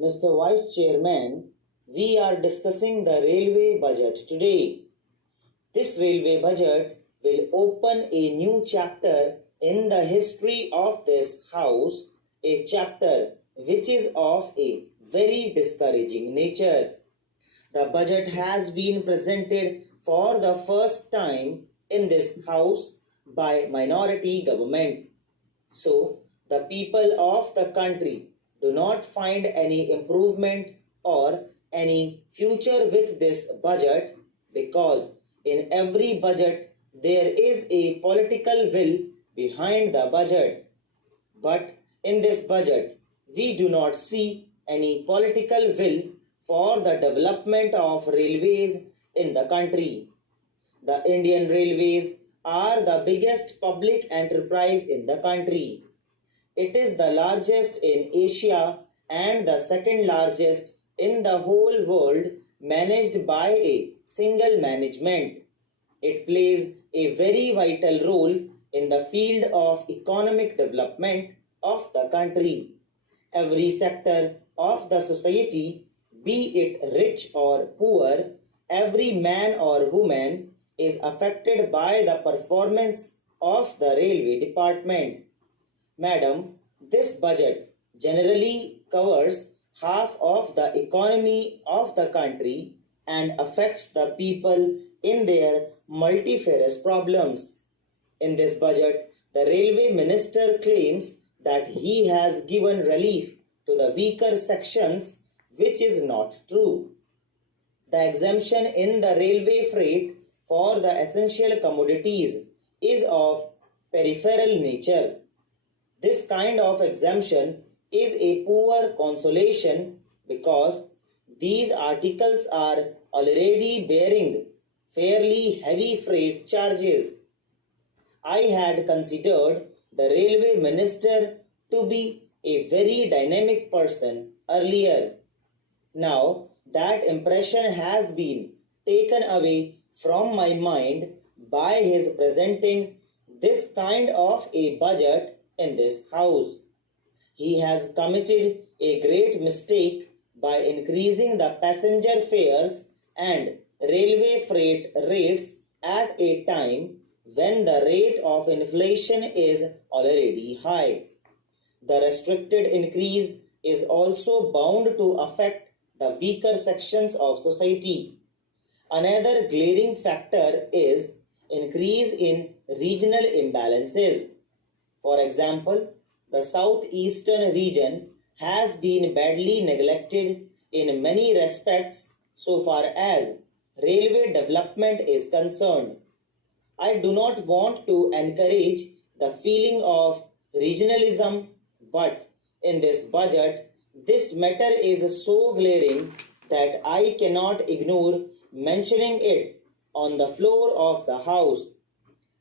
Mr. Vice Chairman, we are discussing the railway budget today. This railway budget will open a new chapter in the history of this house, a chapter which is of a very discouraging nature. The budget has been presented for the first time in this house by minority government. So, the people of the country do not find any improvement or any future with this budget because in every budget there is a political will behind the budget. But in this budget, we do not see any political will for the development of railways in the country. The Indian Railways are the biggest public enterprise in the country. It is the largest in Asia and the second largest in the whole world, managed by a single management. It plays a very vital role in the field of economic development of the country. Every sector of the society, be it rich or poor, every man or woman is affected by the performance of the railway department. Madam, this budget generally covers half of the economy of the country and affects the people in their multifarious problems. In this budget, the railway minister claims that he has given relief to the weaker sections, which is not true. The exemption in the railway freight for the essential commodities is of peripheral nature. This kind of exemption is a poor consolation because these articles are already bearing fairly heavy freight charges. I had considered the railway minister to be a very dynamic person earlier. Now that impression has been taken away from my mind by his presenting this kind of a budget in this house. He has committed a great mistake by increasing the passenger fares and railway freight rates at a time when the rate of inflation is already high. The restricted increase is also bound to affect the weaker sections of society. Another glaring factor is increase in regional imbalances. For example, the southeastern region has been badly neglected in many respects so far as railway development is concerned. I do not want to encourage the feeling of regionalism, but in this budget, this matter is so glaring that I cannot ignore mentioning it on the floor of the House.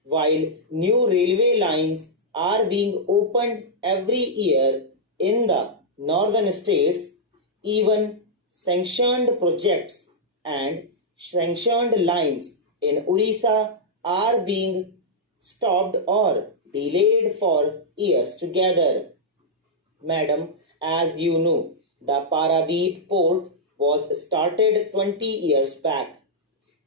While new railway lines are being opened every year in the northern states, even sanctioned projects and sanctioned lines in Orissa are being stopped or delayed for years together. Madam, as you know, the Paradeep port was started 20 years back.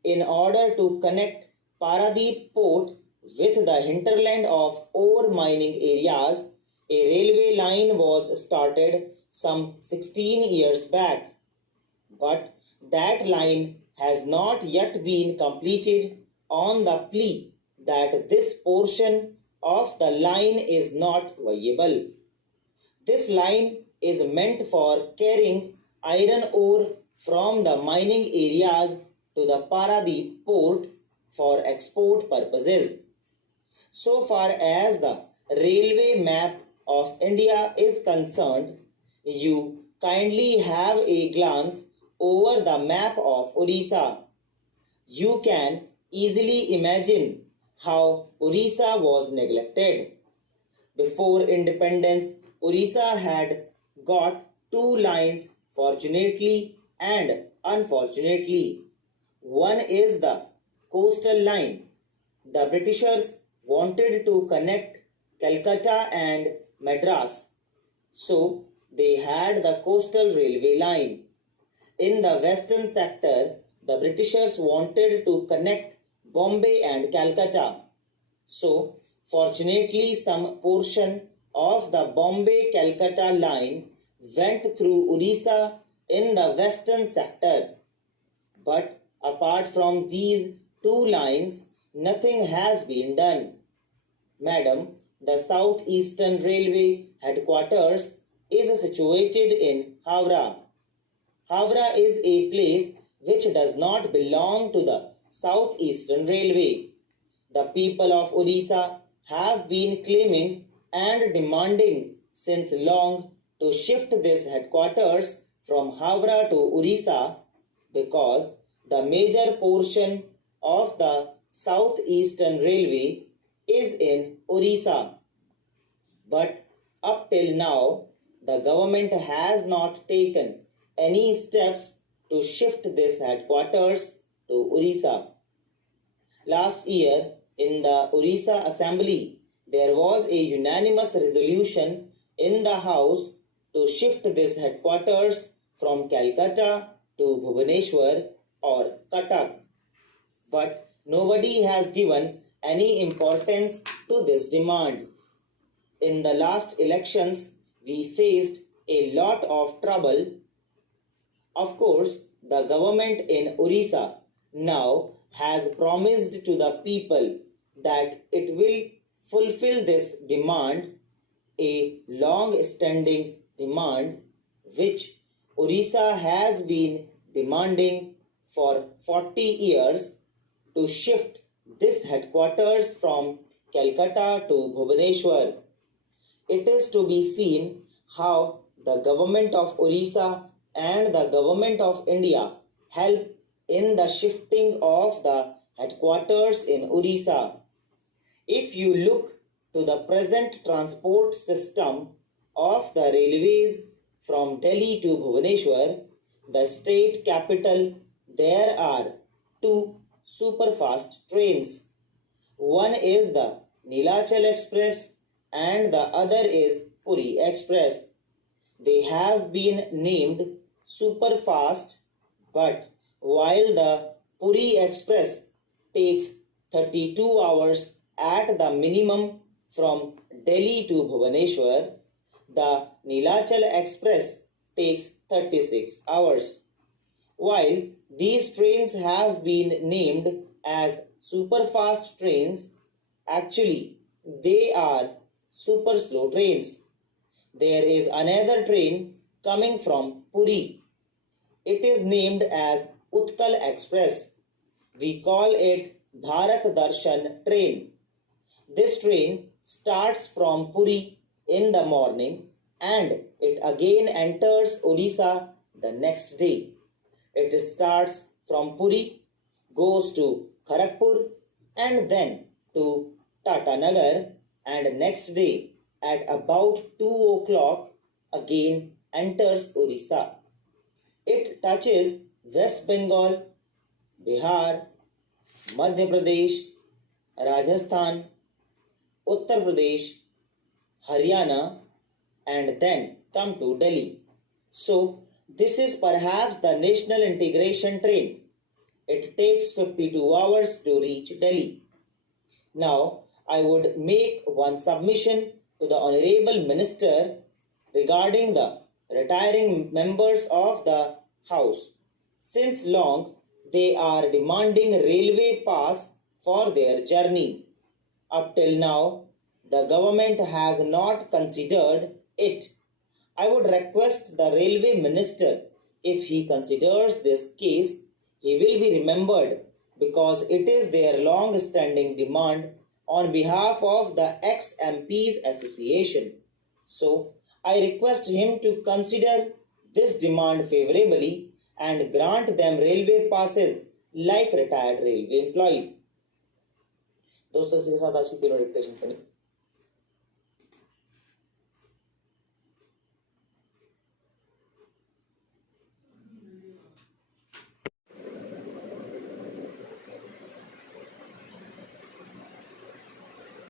In order to connect Paradeep port with the hinterland of ore mining areas, a railway line was started some 16 years back. But that line has not yet been completed on the plea that this portion of the line is not viable. This line is meant for carrying iron ore from the mining areas to the Paradeep port for export purposes. So far as the railway map of India is concerned, you kindly have a glance over the map of Orissa. You can easily imagine how Orissa was neglected. Before independence, Orissa had got two lines, fortunately and unfortunately. One is the coastal line. The Britishers wanted to connect Calcutta and Madras, so they had the coastal railway line. In the western sector, the Britishers wanted to connect Bombay and Calcutta. So, fortunately, some portion of the Bombay-Calcutta line went through Orissa in the western sector. But apart from these two lines, nothing has been done. Madam, the Southeastern Railway headquarters is situated in Howrah. Howrah is a place which does not belong to the Southeastern Railway. The people of Orissa have been claiming and demanding since long to shift this headquarters from Howrah to Orissa because the major portion of the Southeastern Railway is in Orissa. But up till now, the government has not taken any steps to shift this headquarters to Orissa. Last year, in the Orissa Assembly, there was a unanimous resolution in the House to shift this headquarters from Calcutta to Bhubaneswar or Cuttack. But nobody has given any importance to this demand. In the last elections, we faced a lot of trouble. Of course, the government in Orissa now has promised to the people that it will fulfill this demand, a long-standing demand which Orissa has been demanding for 40 years, to shift this headquarters from Calcutta to Bhubaneswar. It is to be seen how the government of Orissa and the government of India help in the shifting of the headquarters in Orissa. If you look to the present transport system of the railways from Delhi to Bhubaneswar, the state capital, there are two superfast trains. One is the Nilachal Express and the other is Puri Express. They have been named superfast, but while the Puri Express takes 32 hours at the minimum from Delhi to Bhubaneswar, the Nilachal Express takes 36 hours. While these trains have been named as superfast trains, actually they are super slow trains. There is another train coming from Puri. It is named as Utkal Express. We call it Bharat Darshan train. This train starts from Puri in the morning and it again enters Odisha the next day. It starts from Puri, goes to Kharagpur and then to Tatanagar, and next day at about 2 o'clock again enters Odisha. It touches West Bengal, Bihar, Madhya Pradesh, Rajasthan, Uttar Pradesh, Haryana and then come to Delhi. So this is perhaps the national integration train. It takes 52 hours to reach Delhi. Now I would make one submission to the Honorable Minister regarding the retiring members of the House. Since long they are demanding railway pass for their journey. Up till now, the government has not considered it. I would request the railway minister, if he considers this case, he will be remembered because it is their long-standing demand on behalf of the ex-MPs Association. So, I request him to consider this demand favorably and grant them railway passes like retired railway employees. दोस्तों, इसी के साथ आज की तीनों discussion